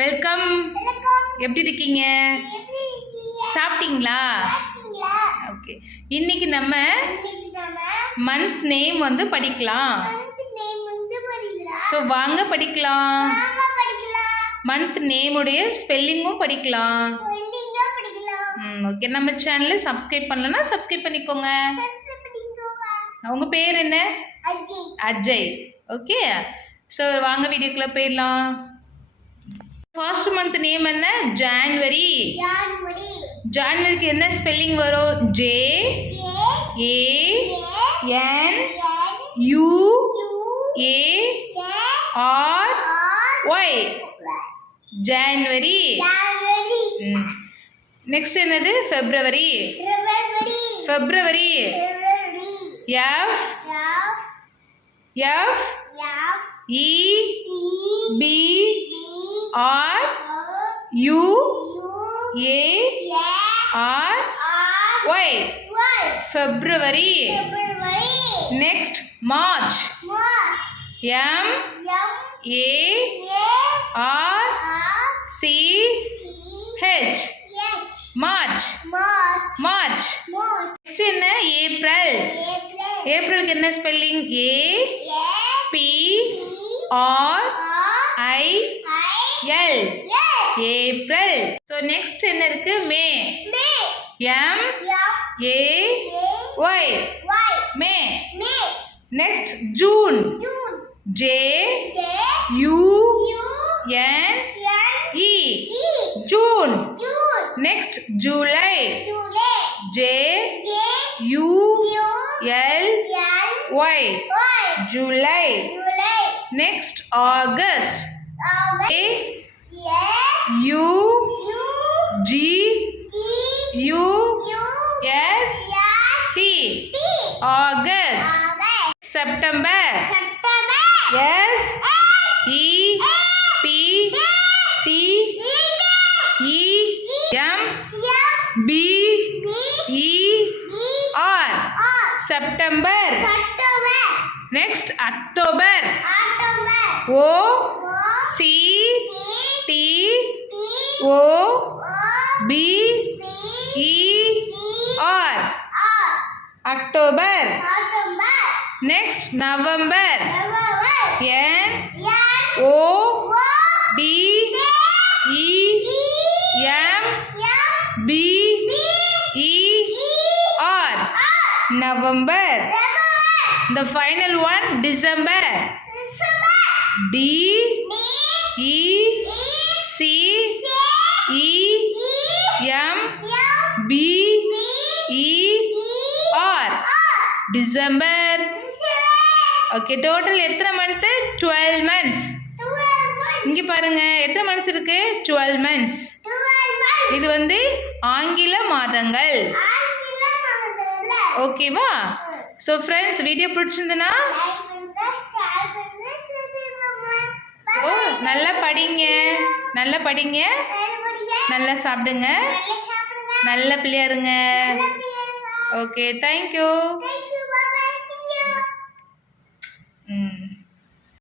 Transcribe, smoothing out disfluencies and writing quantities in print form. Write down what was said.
Welcome. எப்படி இருக்கீங்க? சாப்பிட்டீங்களா? ஓகே. இன்னைக்கு நம்ம மந்த்ஸ் நேம் வந்து படிக்கலாம். ஸோ வாங்க படிக்கலாம். மந்த் நேமுடைய ஸ்பெல்லிங்கும் படிக்கலாம். ஓகே. நம்ம சேனலை சப்ஸ்கிரைப் பண்ணலன்னா சப்ஸ்கிரைப் பண்ணிக்கோங்க. உங்கள் பேர் என்ன? அஜய். ஓகே. ஸோ வாங்க வீடியோக்குள்ளே போயிடலாம். ஃபர்ஸ்ட் மந்த் நேம் என்ன? ஜான்வரி. ஜான்வரிக்கு என்ன ஸ்பெல்லிங் வரும்? J A N U A R Y. January. Next என்னது? February. February. F F E B R U A R Y. February. Next March. M A R C H. March. March. Next என்ன? April. ஏப்ரலுக்கு என்ன spelling? A P R I L. April. So next என்ன இருக்கு? May. M A Y. May. Next June. J U N E. June. Next July. J U L Y. July. Next August. A U G U S T. August. September. S E P T E M B E R. September. Next October. O C T O B E R. October. Next November. N O V E M B E R. November. The final one, December. D E C E M B E R. December. Okay, total எத்தனை month? 12 months. இங்க பாருங்க எத்தனை months இருக்கு? 12 months. இது வந்து ஆங்கில மாதங்கள். ஓகேவா? ஸோ ஃப்ரெண்ட்ஸ், வீடியோ பிடிச்சிருந்துன்னா ஸோ நல்லா படிங்க, நல்லா படிங்க, நல்லா சாப்பிடுங்க, நல்ல பிள்ளையா இருங்க. Okay, thank you.